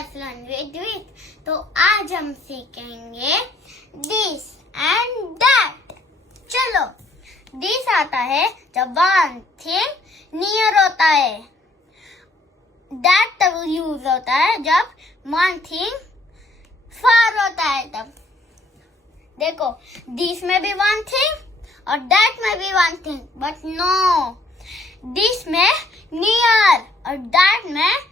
Let's learn with. तो आज हम सीखेंगे दिस एंड दैट। चलो, दिस आता है जब वन थिंग नियर होता है, दैट तब यूज होता है जब वन थिंग फार होता है। तब देखो, दिस में भी वन थिंग और दैट में भी one thing, but no, this में नियर और दैट में